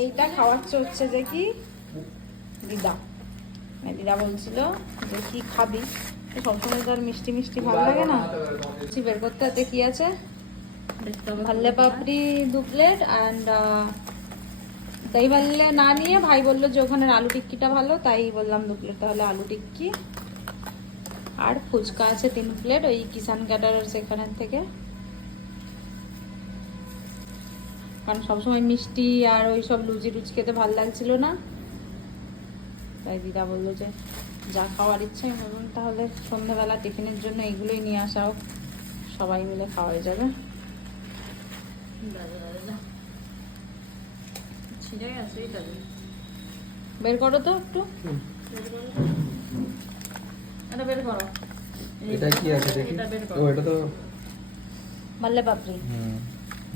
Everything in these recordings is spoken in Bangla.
এইটা খাওয়াচ্ছে হচ্ছে যে কি দিদা, দিদা বলছিল যে কি খাবি, সবসময় তো আর মিষ্টি মিষ্টি ভালো লাগে না, বের করতে হাতে কি আছে, ভাল্লে পাপড়ি 2 প্লেট অ্যান্ড দই ভাল্লে না নিয়ে ভাই বললো যে ওখানে আলু টিক্কিটা ভালো, তাই বললাম 2 প্লেট তাহলে আলু টিক্কি। আর ফুচকা আছে 3 প্লেট ওই কিষান ক্যাটারার সেখানের থেকে, কারণ সবসময় মিষ্টি আর ওই সব লুচি টুচি খেতে ভালো লাগছিল না, তাই দিদা বললো যে যা খাওয়ার ইচ্ছা, বলুন তাহলে সন্ধ্যাবেলা টিফিনের জন্য এগুলোই নিয়ে আসা হোক, সবাই মিলে খাওয়া যাবে। বের করো তো একটু, এটা বের করো। এটা কি আছে দেখি? ও এটা তো ভাল্লে পাপড়ি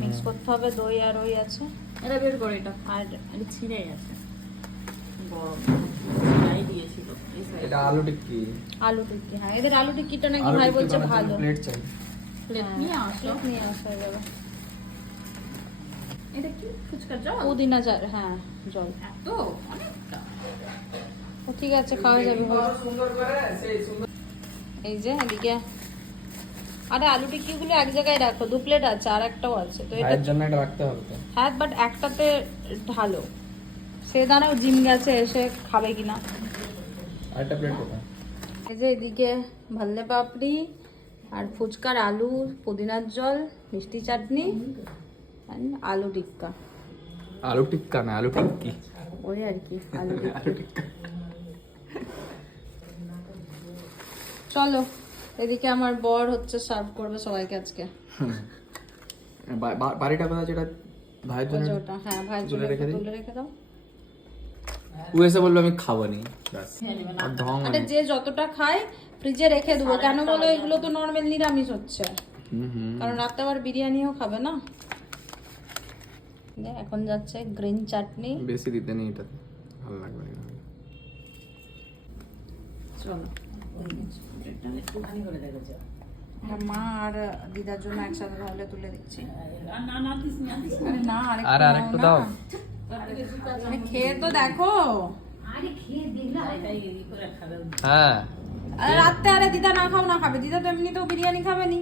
মিক্স করতে হবে, দই আর ওই আছে, এটা বের করো। এটা আর ছিঁড়ে আছে গরম দিয়েছিল। এটা আলু টিক্কি, আলু টিক্কি, হ্যাঁ এদের আলু টিক্কিটা নাকি ভাই বলছে ভালো। প্লেট চাই, প্লেট নিয়ে আসা যাবে। এটা কি ফুচকা জল? পুদিনা জল, হ্যাঁ জল এত অনেকটা। ঠিক আছে খাওয়া যাবে। সুন্দর করে সেই সুন্দর। এই যে এদিকে আরে আলু টিক্কি গুলো এক জায়গায় রাখো, 2 প্লেট আছে আর একটাও আছে, তো এটা এর জন্য এটা রাখতে হবে তো। হ্যাঁ বাট একটাতে ঢালো, সে দাঁড়াও জিম গেছে এসে খাবে কিনা। আরেকটা প্লেট কোথায়? এই যে এদিকে ভাল্লে পাপড়ি আর ফুচকার আলু, পুদিনার জল, মিষ্টি চাটনি, আলু টিক্কা। আলু টিক্কা না, আলু টিক্কি, ওই আর কি আলু টিক্কা। চলো এদিকে আমার বর হচ্ছে সার্ভ করবে সবাইকে আজকে। বাড়িটা কোথায় যেটা ভাইয়ের জন্য? ওটা হ্যাঁ ভাইয়ের জন্য তুলে রেখে দাও। ও এসে বললো আমি খাবো নি, ব্যাস আর ঢং। আরে যে যতটা খায় ফ্রিজে রেখে দেবো, কেন বলো এগুলো তো নরমাল নিরামিষ হচ্ছে, কারণ রাতে আবার বিরিয়ানিও খাবে না। এখন যাচ্ছে গ্রিন চাটনি, বেশি দিতে নেই, এটা ভালো লাগবে না। চলো মা আর দিদার জন্য একসাথে তাহলে তুলে দিচ্ছি। আরে না আরেকটু দাও, খেয়ে তো দেখো। হ্যাঁ আরে রাতে আরে দিদা না খাও না খাবে, দিদা তো এমনিতেও বিরিয়ানি খাবে নি,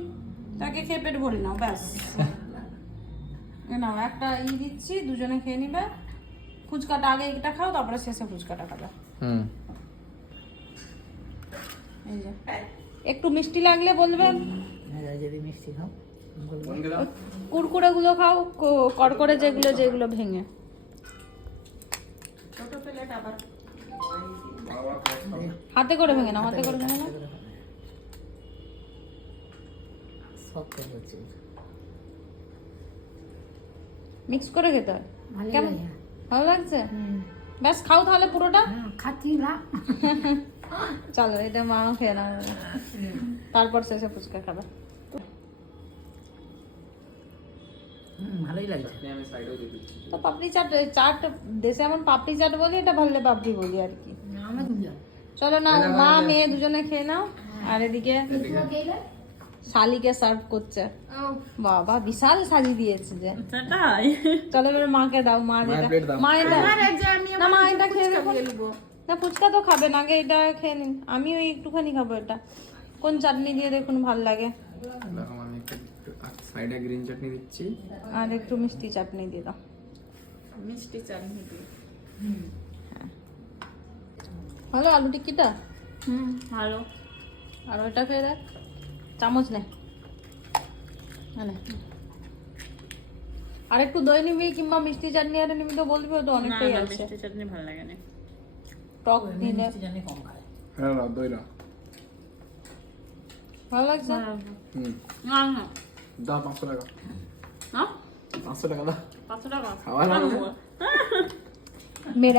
তাকে খেয়ে পেট ভরে নাও ব্যাস। নাও একটা দিচ্ছি, দুজনে খেয়ে নিবে। ফুচকাটা আগে এটা খাও, তারপরে শেষে ফুচকাটা খাবে। এই যে একটু মিষ্টি লাগলে বলবেন, কুরকুরে গুলো খাও, কড়কড়ে যেগুলো ভেঙে। ছোট প্লেট আবার হাতে করে ভেঙে নাও, হাতে করে ভেঙে নাও। মিক্স করে খেতে হয়, কেমন ভালো লাগছে? ব্যাস খাও তাহলে পুরোটা। খাচ্ছি না। চলো এটা মা খেয়ে নাও, তারপর শেষে ফুচকা খাবে। ভালোই লাগছে। তো পাপড়ি চাট দেশে এমন পাপড়ি চাট বলি, এটা ভাল্লে পাপড়ি বলি আর কি। চলো না মা মেয়ে দুজনে খেয়ে নাও, আর এদিকে শালিকে সার্ভ করছে। বাবা বিশাল সাজি দিয়েছে যে। চলো এবার মাকে দাও, মা এটা মা এটা খেয়ে দেখো না, ফুচকা তো খাবে না, আগে এটা খেয়ে নিন। আমি ওই একটুখানি খাবো। এটা কোন চাটনি দিয়ে দেখুন ভাল লাগে। সাইডে গ্রিন চাটনি দিচ্ছি আর একটু মিষ্টি চাটনি দিয়ে দাও। মিষ্টি চাটনি দিয়ে ভালো আলু টিক্কিটা। ভালো। আর ওইটা খেয়ে দেখ, চামচ নে। আর একটু দই নিবি কিংবা মিষ্টি চাটনি আর নিবি তো বলবি, তো অনেকটাই আছে। মিষ্টি চাটনি ভালো লাগে না, টক দিলে কম খায়। হ্যাঁ দই না ভালো লাগছে। না না দাও 500 টাকা। না 500 টাকা দাও, 500 টাকা খাওয়া লাগবে। মেরা